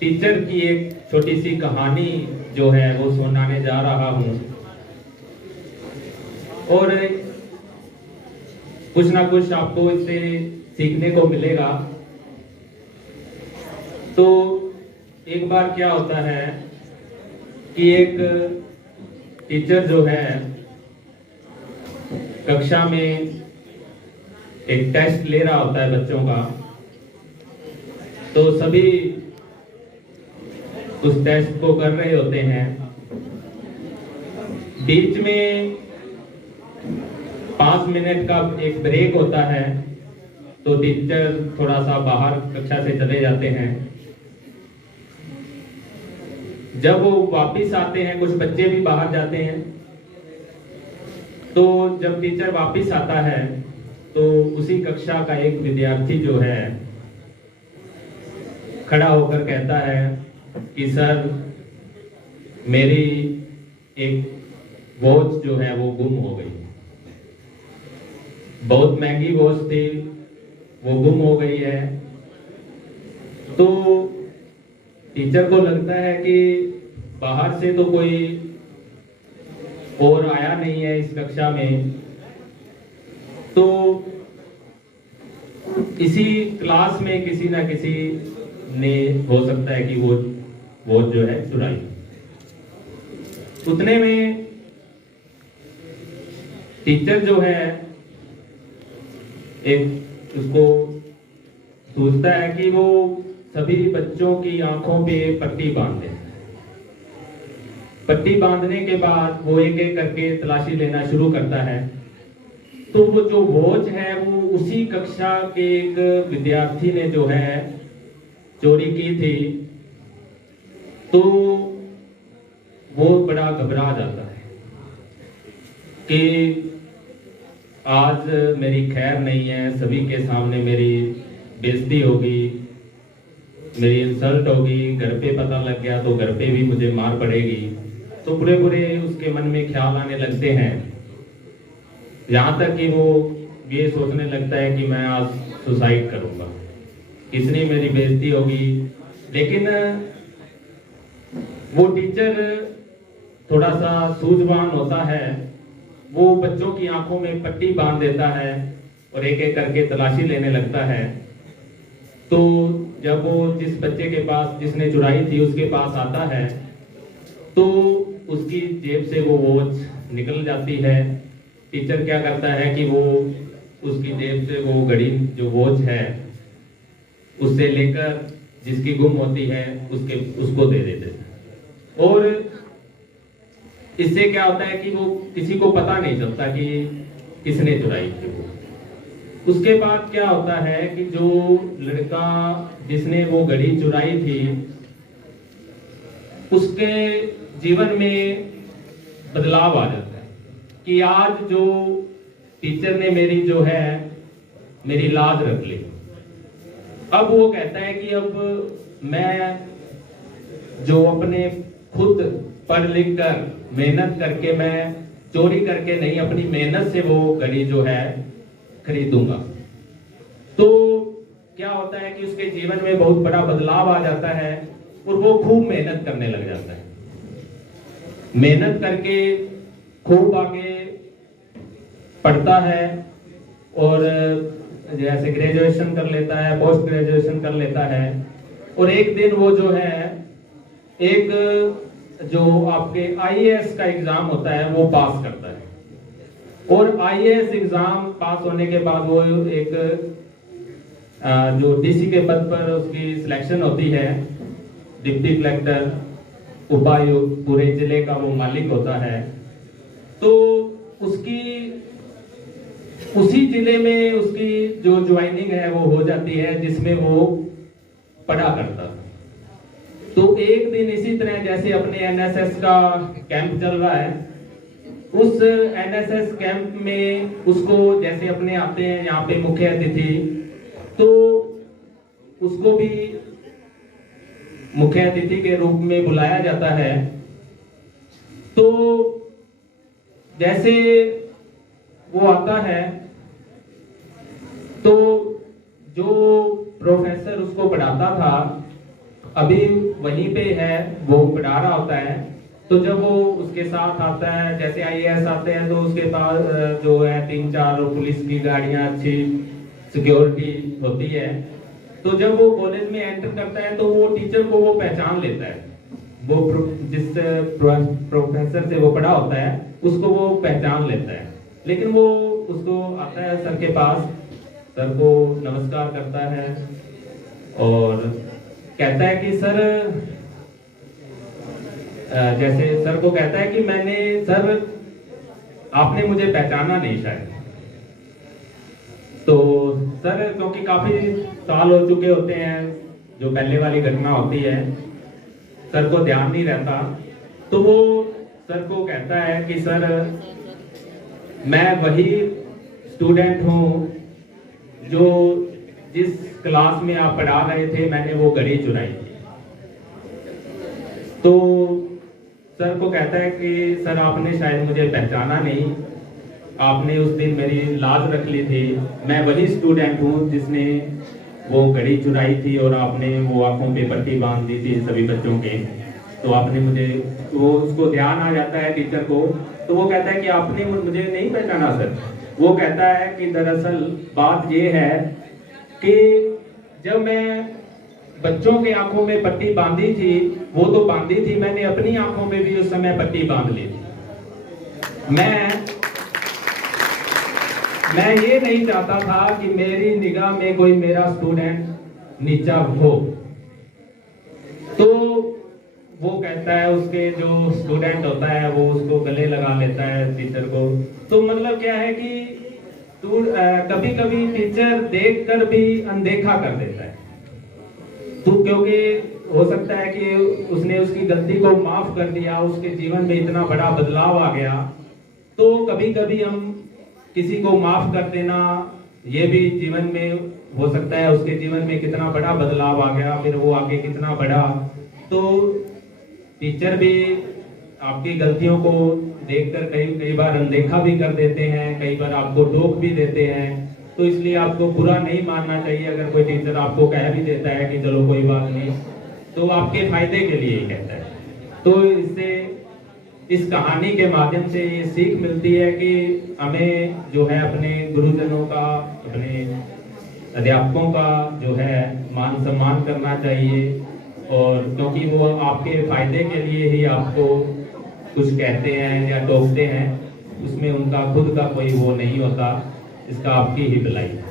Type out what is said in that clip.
Teacher की एक छोटी सी कहानी जो है वो सुनाने जा रहा हूँ और कुछ ना कुछ आपको इससे सीखने को मिलेगा। तो एक बार क्या होता है कि एक टीचर जो है कक्षा में एक टेस्ट ले रहा होता है बच्चों का। तो सभी उस टेस्ट को कर रहे होते हैं। बीच में 5 मिनट का एक ब्रेक होता है, तो टीचर थोड़ा सा बाहर कक्षा से चले जाते हैं। जब वो वापस आते हैं, कुछ बच्चे भी बाहर जाते हैं। तो जब टीचर वापस आता है तो उसी कक्षा का एक विद्यार्थी जो है खड़ा होकर कहता है कि सर, मेरी एक वॉच जो है वो गुम हो गई। बहुत महंगी वॉच थी, वो गुम हो गई है। तो टीचर को लगता है कि बाहर से तो कोई और आया नहीं है इस कक्षा में, तो इसी क्लास में किसी ना किसी ने हो सकता है कि वो जो है चुराई। उतने में टीचर जो है एक उसको सोचता है कि वो सभी बच्चों की आंखों पे पट्टी बांध दे। पट्टी बांधने के बाद वो एक एक करके तलाशी लेना शुरू करता है। तो वो जो वॉच है वो उसी कक्षा के एक विद्यार्थी ने जो है चोरी की थी। तो वो बड़ा घबरा जाता है कि आज मेरी खैर नहीं है, सभी के सामने मेरी बेइज्जती होगी, मेरी इंसल्ट होगी, घर पे पता लग गया तो घर पे भी मुझे मार पड़ेगी। तो बुरे बुरे उसके मन में ख्याल आने लगते हैं, यहाँ तक कि वो ये सोचने लगता है कि मैं आज सुसाइड करूंगा, कितनी मेरी बेइज्जती होगी। लेकिन वो टीचर थोड़ा सा सूझवान होता है, वो बच्चों की आंखों में पट्टी बांध देता है और एक एक करके तलाशी लेने लगता है। तो जब वो जिस बच्चे के पास जिसने चुराई थी उसके पास आता है तो उसकी जेब से वो वॉच निकल जाती है। टीचर क्या करता है कि वो उसकी जेब से वो घड़ी जो वॉच है उससे लेकर जिसकी गुम होती है उसको दे देते हैं। और इससे क्या होता है कि वो किसी को पता नहीं चलता कि किसने चुराई थी वो। उसके बाद क्या होता है कि जो लड़का जिसने वो घड़ी चुराई थी उसके जीवन में बदलाव आ जाता है कि आज जो टीचर ने मेरी जो है मेरी लाज रख ली। अब वो कहता है कि अब मैं जो अपने खुद पढ़ लिख कर मेहनत करके, मैं चोरी करके नहीं, अपनी मेहनत से वो घड़ी जो है खरीदूंगा। तो क्या होता है कि उसके जीवन में बहुत बड़ा बदलाव आ जाता है और वो खूब मेहनत करने लग जाता है। मेहनत करके खूब आगे पढ़ता है और जैसे ग्रेजुएशन कर लेता है, पोस्ट ग्रेजुएशन कर लेता है। और एक दिन वो जो है एक जो आपके आईएएस का एग्जाम होता है वो पास करता है। और आईएएस एग्जाम पास होने के बाद वो एक जो डीसी के पद पर उसकी सिलेक्शन होती है, डिप्टी कलेक्टर, उपायुक्त, पूरे जिले का वो मालिक होता है। तो उसकी उसी जिले में उसकी जो ज्वाइनिंग है वो हो जाती है जिसमें वो पढ़ा करता। तो एक दिन इसी तरह जैसे अपने एनएसएस का कैंप चल रहा है, उस एनएसएस कैंप में उसको जैसे अपने आते हैं यहाँ पे मुख्य अतिथि, तो उसको भी मुख्य अतिथि के रूप में बुलाया जाता है। तो जैसे वो आता है तो जो प्रोफेसर उसको पढ़ाता था अभी वहीं पे है, वो पढ़ा रहा होता है। तो जब वो उसके साथ आता है, जैसे आईएएस आते हैं तो उसके पास जो है 3-4 पुलिस की गाड़ियां, अच्छी सिक्योरिटी होती है। तो जब वो कॉलेज में एंटर करता है तो वो टीचर को वो पहचान लेता है, वो जिस प्रोफेसर से वो पढ़ा होता है उसको वो पहचान लेता है। लेकिन वो उसको आता है सर के पास, सर को नमस्कार करता है और कहता है कि सर, जैसे सर को कहता है कि मैंने सर, आपने मुझे पहचाना नहीं शायद। तो सर, क्योंकि काफी साल हो चुके होते हैं, जो पहले वाली घटना होती है, सर को ध्यान नहीं रहता। तो वो सर को कहता है कि सर, मैं वही स्टूडेंट हूँ जो जिस क्लास में आप पढ़ा रहे थे, मैंने वो घड़ी चुराई थी। तो सर को कहता है कि सर, आपने शायद मुझे पहचाना नहीं, आपने उस दिन मेरी लाज रख ली थी। मैं वही स्टूडेंट हूँ जिसने वो घड़ी चुराई थी और आपने वो आंखों पे पट्टी बांध दी थी सभी बच्चों के। तो आपने मुझे, वो उसको ध्यान आ जाता है टीचर को। तो वो कहता है कि आपने मुझे नहीं पहचाना सर। वो कहता है कि दरअसल बात ये है कि जब मैं बच्चों के आंखों में पट्टी बांधी थी, वो तो बांधी थी, मैंने अपनी आंखों में भी उस समय पट्टी बांध ली थी। मैं ये नहीं चाहता था कि मेरी निगाह में कोई मेरा स्टूडेंट नीचा हो। तो वो कहता है, उसके जो स्टूडेंट होता है वो उसको गले लगा लेता है टीचर को। तो मतलब क्या है कि कभी कभी टीचर देखकर भी अनदेखा कर देता है। तो क्योंकि हो सकता है कि उसने उसकी गलती को माफ कर दिया, उसके जीवन में इतना बड़ा बदलाव आ गया। तो कभी कभी हम किसी को माफ कर देना, ये भी जीवन में हो सकता है उसके जीवन में कितना बड़ा बदलाव आ गया, फिर वो आगे कितना बड़ा। तो टीचर भी आपकी गलतियों को देखकर कई बार अनदेखा भी कर देते हैं, कई बार आपको टोक भी देते हैं। तो इसलिए आपको बुरा नहीं मानना चाहिए अगर कोई टीचर आपको कह भी देता है कि चलो कोई बात नहीं, तो आपके फायदे के लिए ही कहता है। तो इससे, इस कहानी के माध्यम से ये सीख मिलती है कि हमें जो है अपने गुरुजनों का, अपने अध्यापकों का जो है मान सम्मान करना चाहिए। और क्योंकि वो आपके फायदे के लिए ही आपको कुछ कहते हैं या टोकते हैं, उसमें उनका खुद का कोई वो नहीं होता, इसका आपकी ही भलाई है।